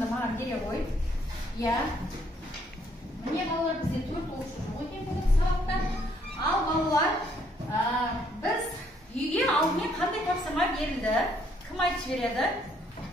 сабағымды маған бере қой. Иә. Міне балалар, бізде 4 оқушы жоқ екен бүгін сабақта. Ал балалар, біз үйге алдымен қандай тапсырма берілді? Кім айтып жібереді?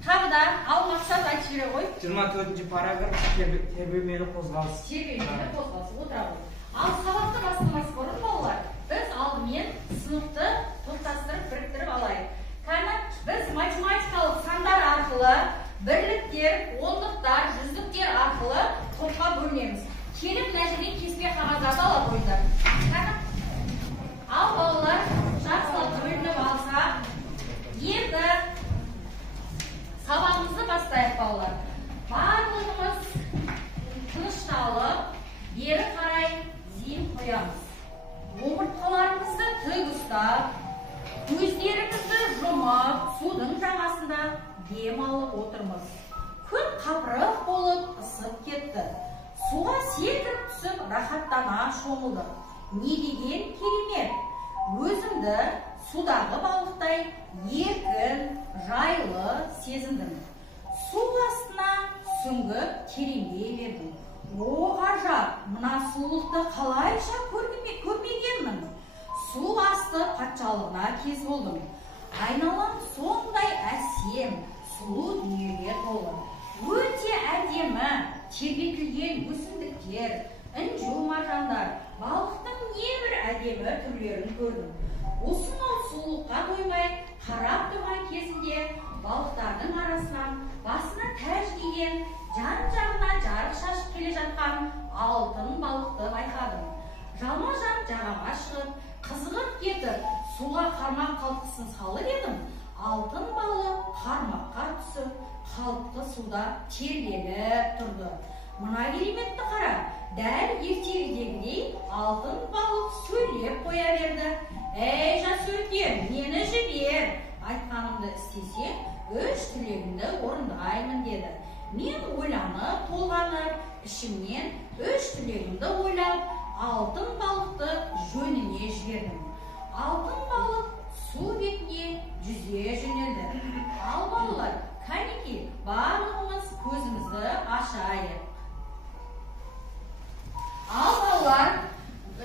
Тағы да ал мақсат айтып жібере ғой. 24-ші параграф тербелмелі қозғалыс. Тербелмелі қозғалыс отыра ғой. Ал сабақты бастамас бұрын балалар, біз алдымен сыныпты топтастырып біріктіріп алайық. Кәні біз математикалық сандар арқылы бірліктер, ондықтар, жүздіктер арқылы топқа бөлінеміз. Келіп мына жерден кеспе қағаздарды ала қойыңдар. Ал балалар жақсылап бөлініп алса, енді сабағымызды бастайық балалар. Барлығымыз тынышталып, бері қарай зейін қоямыз. Омыртқаларымызды тік ұстап, көздерімізді жұмып, судың жағасында дем алып отырмыз. Күн қапырық болып ысып кетті. Суға секіріп түсіп, рахаттана шомылдық. Не деген керемет! Өзімді судағы балықтай еркін, жайлы сезіндім. Су астына сүңгіп тереңдей бердім. О ғажап, мына сұлулықты қалайша көрмегенмін. Су асты патшалығына кез болдым. Айналам сондай әсем, сұлу дүниеге толы. Өте әдемі, тербетілген өсімдіктер, інжу маржандар, балықтың небір әдемі түрлерін көрдім. Осынау сұлулыққа қоймай, қарап тұрған кезінде балықтардың арасынан басына тәж киген, жан-жағына жарық шашып келе жатқан алтын балықты байқадым. Жалма-жан жағаға шығып, қызығып кетіп, суға қармақ қалтқысын салып едім. Алтын балық қармаққа түсіп, қалтқы суда тербеліп тұрды. Мына кереметті қара, дәл ертегідегідей алтын балық сөйлеп қоя берді. Әй жас өркен, мені жібер, айтқанымды істесең, 3 тілегімді орындаймын деді. Мен ойланып, толғанып, ішімнен 3 тілегімді ойлап, алтын балықты жөніне жібердім. Алтын балық су бетіне жүзе жөнелді. Ал балалар, кәнеки, барлығымыз көзімізді ашайық. Ал балалар,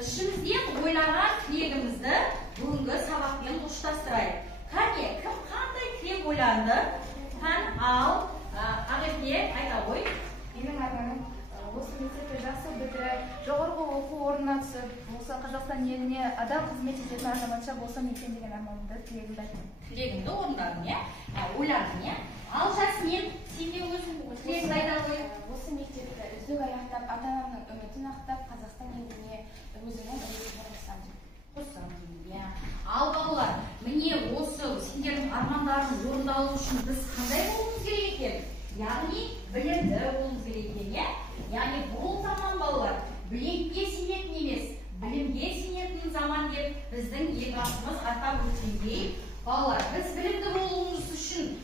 ішімізден ойлаған тілегімізді бүгінгі сабақпен ұштастырайық. Кәне, кім қандай тілек ойланды? Ал, Ағерке, айта ғой. Менің арманым осы мектепті жақсы бітіріп, жоғарғы оқу орнына түсіп, осы Қазақстан еліне адал қызмет ететін азаматша болсам екен деген арманымды, тілегімді айттым. Тілегімді орындадың, иә? Ойладың, иә? Ал жасмен, сен де өзің тілегіңді айта ғой. Осы мектепті үздік аяқтап, ата-анамның үмітін ақтап, Қазақстан еліне өзімнің үлесімді қоссам деймін. Ал балалар, міне осы сендердің армандарың орындалу үшін біз қандай болуымыз керек екен? Яғни білімді болуымыз керек екен, иә? Яғни бұл заман балалар, білімге сенетін емес, білімге сенетін заман деп біздің елбасымыз атап өткендей, балалар, біз білімді болуымыз үшін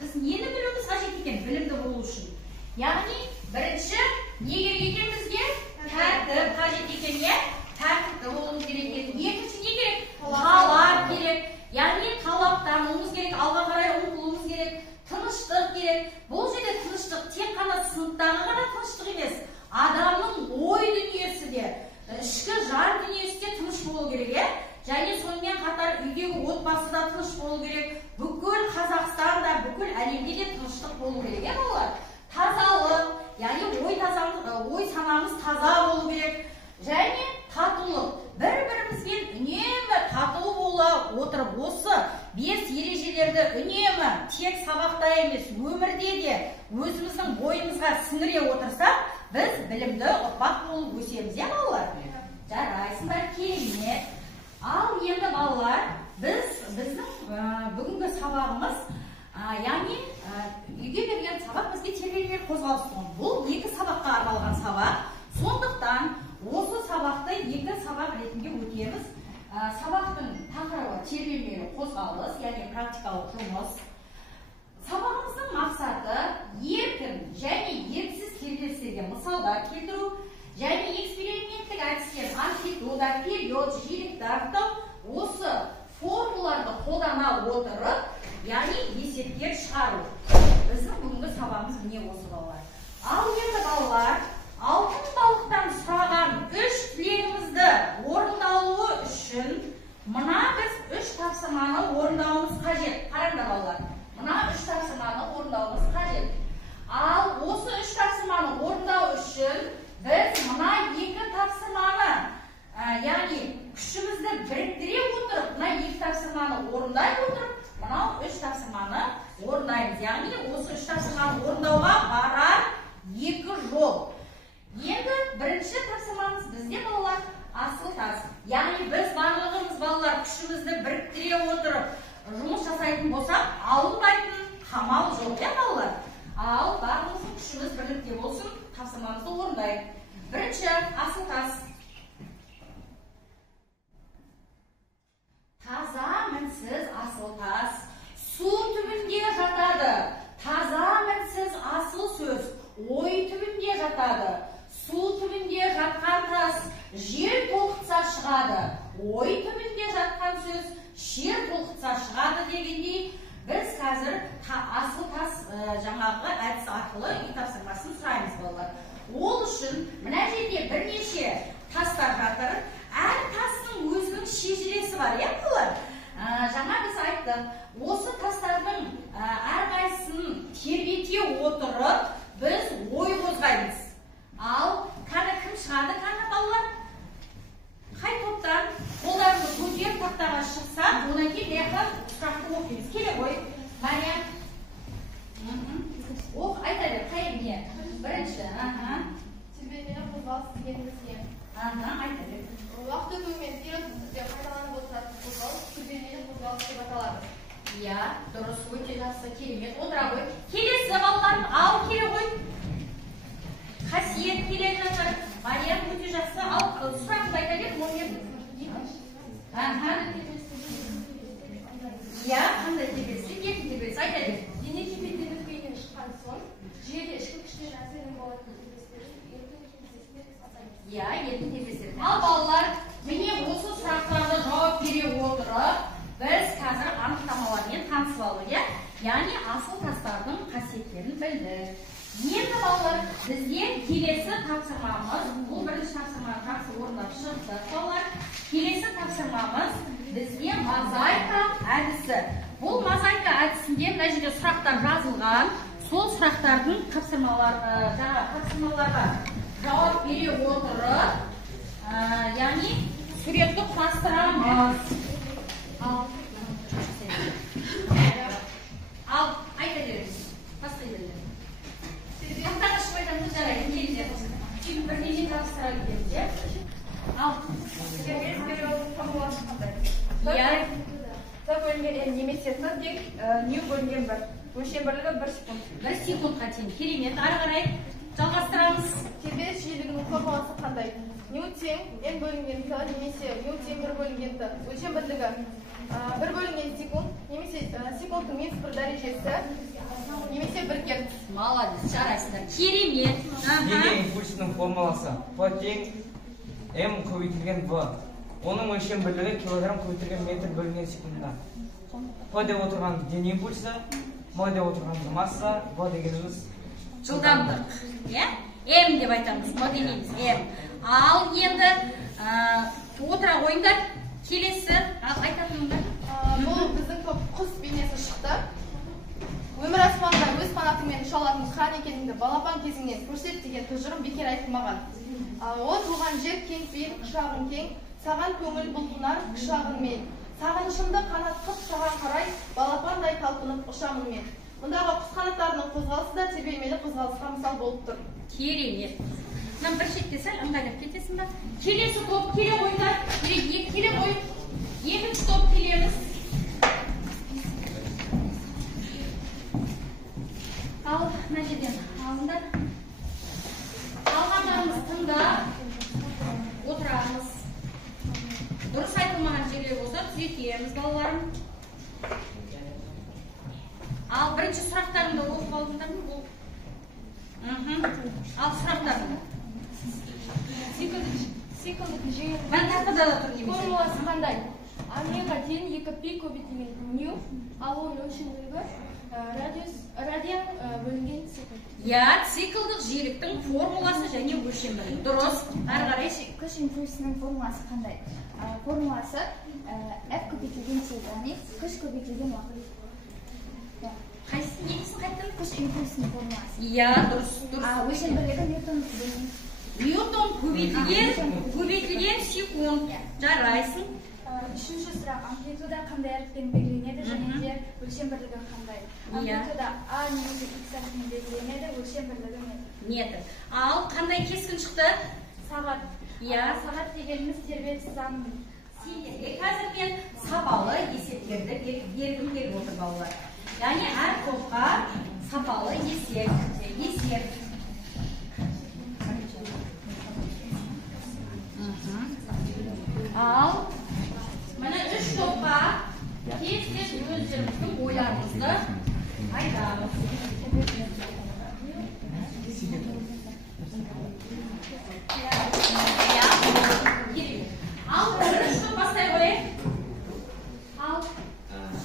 біз нені білуіміз қажет екен білімді болу үшін? Яғни бірінші не керек екен бізге? Тәртіп қажет екен, иә? Тәртіпті болуымыз керек екен. Екінші не керек? Талап керек. Яғни талаптануымыз керек, алға қарай ұмтылуымыз керек, тыныштық керек. Бұл жерде тыныштық тек қана сыныптағы ғана тыныштық емес, адамның ой дүниесі де, ішкі жан дүниесі де тыныш болу керек, иә? Және сонымен қатар үйдегі отбасы да тыныш болу керек, бүкіл Қазақстанда, бүкіл әлемде де тыныштық болу керек, иә балалар? Тазалық, яғни ой санамыз таза болу керек. Және татулық. Бір-бірімізбен үнемі тату бола отырып, осы 5 ережелерді үнемі тек сабақта емес, өмірде де өзіміздің бойымызға сіңіре отырсақ, біз білімді ұрпақ болып өсеміз, иә балалар? Жарайсыңдар, керемет. Ал енді балалар, біздің бүгінгі сабағымыз, яғни үйге берген сабақ бізге тербелмелі қозғалыс. Бұл 2 сабаққа арналған сабақ. Сондықтан осы сабақты 2 сабақ ретінде өтеміз. Сабақтың тақырыбы тербелмелі қозғалыс, яғни практикалық жұмыс. Сабағымыздың мақсаты еркін және еріксіз тербелістерге мысалдар келтіру, және эксперименттік әдістер, амплитуда, период, жиілікті анықтау, осы формулаларды қолдана отырып, яғни есептер шығару. біздің бүгінгі сабағымыз міне осы балалар. Ал енді балалар, алтын балықтан сұраған 3 тілегімізді орындалуы үшін мына біз 3 тапсырманы орындауымыз қажет. Қараңдар балалар, мына 3 тапсырманы орындауымыз қажет. Ал осы 3 тапсырманы орындау үшін біз мына 2 тапсырманы, яғни күшімізді біріктіре отырып, мына 2 тапсырманы орындай отырып, мынау 3 тапсырманы орындаймыз. Яғни осы 3 тапсырманы орындауға барар 2 жол. Енді бірінші тапсырмамыз бізде балалар асыл тас. Яғни біз барлығымыз балалар күшімізді біріктіре отырып жұмыс жасайтын болсақ, алынбайтын қамал жоқ, балалар. Ал барлығымыздың күшіміз бірлікте болсын, тапсырмамызды орындайық. Бірінші асыл тас. Таза мінсіз асыл тас су түбінде жатады. Таза мінсіз асыл сөз ой түбінде жатады. Су түбінде жатқан тас жер толқытса шығады. Ой түбінде жатқан сөз шер толқытса шығады дегендей, біз қазір асыл тас жаңағы әдіс арқылы үй тапсырмасын сұраймыз балалар. Ол үшін мына жерде бірнеше тастар жатыр. Әр тастың өзінің шежіресі бар, балалар? Жаңа біз айттық, осы тастардың әрқайсысын тербете отырып, біз ой қозғаймыз. Ал кәні кім шығады, кәні балалар? Қай топтан қолдарымызды көтеріп тақтаға шықса, одан кейін яқын сұрақты оқимыз. Келе ғой, Мария. Оқ, айта бер, қай не? Бірінші, тербелмелі қозғалыс дегеніміз не? Айта бер. Уақыт өтуімен период түрде қайталанып отыратын қозғалыс тербелмелі қозғалыс деп аталады. Иә, дұрыс, өте жақсы, керемет. Отыра ғой. Келесі балаларым, ал келе ғой. Қасиет келе жатыр. Мария өте жақсы. Ал сұрақты айта бер, момент. Иә, қандай тербелістер? Екі тербеліс, айта бер. Дене кепелден өтпейінен шыққан соң, жерде ішкі күштер әсерін болатын тербелістерін еркін тербелістер атаймыз. Иә, еркін тербелістер. Ал балалар, міне осы сұрақтарды жауап бере отырып, біз қазір анықтамалармен танысып алдық, яғни асыл тастардың қасиеттерін білдік. Енді балалар, бізде келесі тапсырмамыз, бұл бірінші тапсырманы жақсы орындап шықтық балалар. Келесі тапсырмамыз бізде мозаика әдісі. Бұл мозаика әдісінде мына жерде сұрақтар жазылған. Сол сұрақтардың тапсырмаларға жауап бере отырып, яғни суретті құрастырамыз. Ал, айта беріңіз. Бастай беріңіз. Тақтаға шықпайтамыз жарайды, келіңдер. Çünkü бірдеңе тапсыра кетеміз, Ал, Т бөлінген немесе Т тек нью бөлінген бір. Өлшем бірлігі 1 секунд. 1 секундқа тең. Керемет. Ары қарай жалғастырамыз. Тербеліс жиілігінің формуласы қандай? Нью тең N бөлінген Т немесе нью тең 1 бөлінген Т. Өлшем бірлігі 1 бөлінген секунд немесе секундтың -1 дәрежесі немесе 1 герц. Молодец, жарайсыздар. Керемет. Дене импульсінің формуласы П тең М көбейтілген В. Оның өлшем бірлігі килограмм көбейтілген метр бөлінген секундта. П деп отырған дене импульсы, М деп отырған масса, В дегеніміз Жылдамдық. М деп айтамыз, М дегеніміз М. Ал енді отыра қойыңдар. Келесі, айтатыныңдар. Бұл біздің топ құс бейнесі шықты. Өмір аспанда өз қанатымен ұша алатын хан екеніңді балапан кезіңнен көрсет деген тұжырым бекер айтылмаған. О туған жер кең пейіл, құшағың кең, саған көңіл бұлқынар құшағың мен. Сағынышымды қанат қып саған қарай, балапандай талпынып ұшамын мен. Мұндағы құс қанаттарының қозғалысы да тербелмелі қозғалысқа мысал болып тұр. Керемет. Мына бір шетке сәл ыңғайлап кетесің ба? Келесі топ келе қойыңдар. Келе қой. Екінші топ келеміз. Ал, мына жерден алыңдар. Алғандарымыз тыңдап отырамыз. Дұрыс айтылмаған жерлер болса түзетеміз балаларым. Ал бірінші сұрақтарымды оқып алдыңдар ма? Ал сұрақтарымды. Циклдік жүйе Мен тақырда да тұр немесе. формуласы қандай? Омега тең 2 пи көбейтілген нью, ал оның өлшемділігі радиан бөлінген цикл. Я циклдық жиіліктің формуласы және өлшем бірлігі. Дұрыс. Ары қарай. Күш импульсінің формуласы қандай? Формуласы F көбейтілген тек, яғни күш көбейтілген уақыт. Қайсысын екісін қайттың? Күш импульсінің формуласы. Я, дұрыс. Өлшем бірлігі Ньютон көбейтілген секунд. Жарайсың. Үшінші сұрақ, амплитуда қандай әріппен белгіленеді және де өлшем бірлігі қандай? Амплитуда А немесе X әріппен белгіленеді, өлшем бірлігі метр. Ал қандай кескін шықты? Сағат. Сағат дегеніміз тербеліс заңы. Сендерге қазір мен сапалы есептерді бергім келіп отыр балалар. Яғни әр топқа сапалы есеп. Ал мына үш топқа тез өздеріңіздің ойларыңызды айтамыз. Ал бірінші топ бастай қойайық.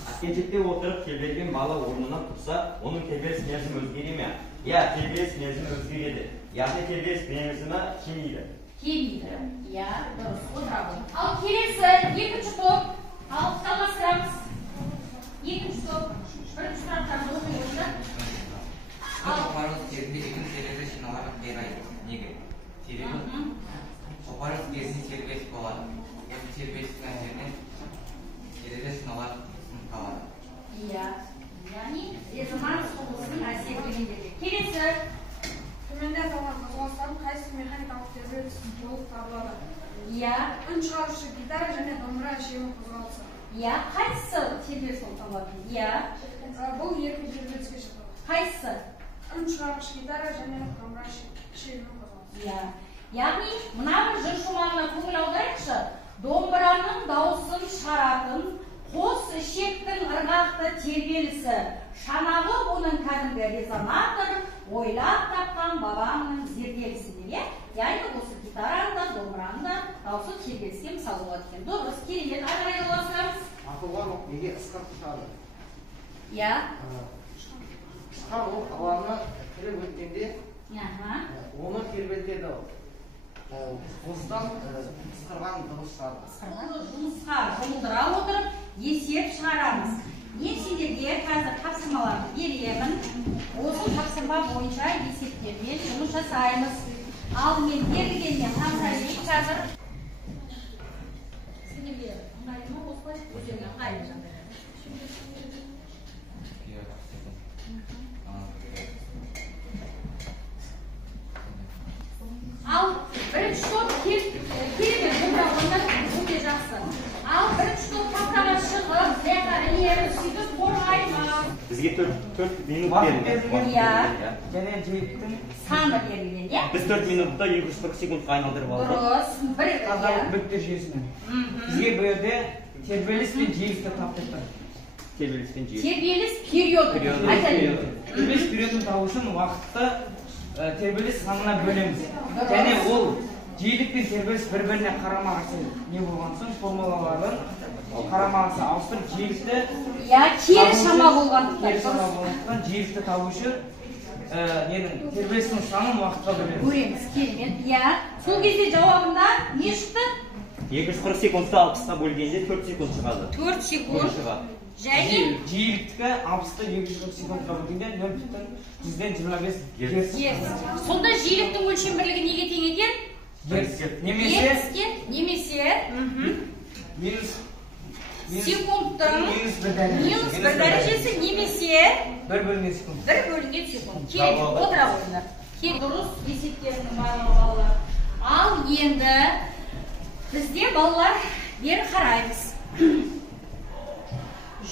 Әткеншекте отырып тербелген бала орнынан тұрса, оның тербеліс мерзімі өзгере ме? Я, тербеліс мерзімі өзгереді. Яғни тербеліс мерзімі кемейді. Я, дұрыс, отырамын. Ал келесі екінші топ. Ал жалғастырамыз. Екінші топ. Бірінші сұрақтарды оқи отырды. Қопарылыс тербелген терезі шиналарын қирайды. Неге? Қопарылыс кезінде тербеліс болады. Яғни тербелістің әсерінен терезе шиналар қалады. Яғни резонанс құбылысының әсерінен береді. Келесі. Төменде аталған қозғалыстардың қайсы механикалық тербеліс болып табылады? Үн шығарушы гитара және домбыра шегін қозғалысы. Қайсысы тербеліс болып табылады? Бұл екі тербеліске жатады. Қайсысы? Үн шығарғыш гитара және домбыра шегін қозғалысы. Яғни мына бір жыр шумағына көңіл аударайықшы. Домбыраның дауысын шығаратын қос ішектің ырғақты тербелісі, шанағы оның кәдімгі резонатор, ойлап тапқан бабамның зерделісі деп. Яғни осы гитараның да, домбыраның да дауысы тербеліске мысал болады екен. Дұрыс, керемет, ары қарай жалғастырамыз. Атылған оқ неге ысқырып ұшады? Ұшқан оқ ауаны кіріп өткенде оны тербетеді. Осыдан ысқырған дыбыс шығады. Жұмысқа жұмылдыра отырып есеп шығарамыз. Мен сендерге қазір тапсырмаларды беремін. Осы тапсырма бойынша есептермен жұмыс жасаймыз. Алдымен берілгеннен тапсырайық қазір. Сендерге ыңғайлы ма осылай? Өздеріңе ыңғайлы жағдайда. Ал бірінші топ керемет домбыра өте жақсы. Ал бірінші топ тақтаға шығып, ілеріп сөйтіп қорғаймыз. Бізге 4 минут берілген. Және жиіліктің Саны берілген, Біз 4 минутта 240 секундқа айналдырып алдық. Дұрыс. тазалық бүктер жүйесінен. Бізге бұл жерде тербеліс пен жиілікті тапты. Тербеліс пен жиілік. Тербеліс периоды. Тербеліс периодын табу үшін уақытты тербеліс санына бөлеміз. Және ол жиілік пен тербеліс бір-біріне қарама-қарсы не болған соң формулаларын қарама-қарсы ауыстырып жиілікті кері шама болғандықтан жиілікті табу үшін тербелістің санын уақытқа бөлеміз. көреміз. Керемет. Сол кезде жауабында не шықты? 240 секундта 60-қа бөлгенде 4 секунд шығады. 4 секунд. Және жиілікті 60-ты 240 секундқа бөлгенде 0,125 герц. Сонда жиіліктің өлшем бірлігі неге тең екен? Герцке. Немесе секундтың минус бір дәрежесі немесе 1/секунд. 1/секунд. Керек, отыра қойыңдар. Дұрыс есептерінің барлығы балалар. Ал енді бізде балалар бері қараймыз.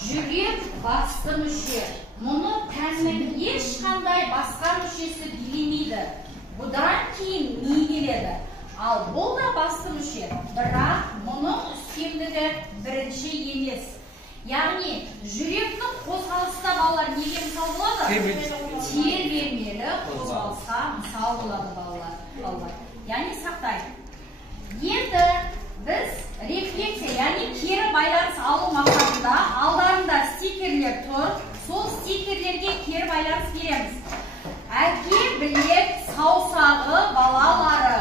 Жүрек басты мүше. Мұны тәннің ешқандай басқа мүшесі билемейді. Бұдан кейін ми келеді. Ал бұл да басты мүше. Бірақ мұның үстемдігі бірінші емес. Яғни жүректің қозғалысына балалар неге мысал болады? Тербелмелі қозғалысқа мысал болады балалар. Яғни сақтайды. Енді біз рефлексия, яғни кері байланыс алу мақсатында алдарында стикерлер тұр. Сол стикер кейіпкерлерге кері байланыс береміз. Әке, білек, саусағы, балалары,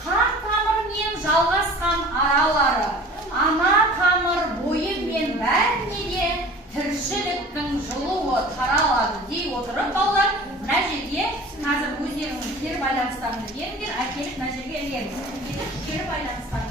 қан тамырмен жалғасқан аралары, ана тамыр бойы мен бәріне де тіршіліктің жылуы таралады дей отырып, балалар, мына жерге қазір өздеріңіз кері байланыстарыңды беріңдер, әкеліп мына жерге ілеміз. Кері байланыстарыңды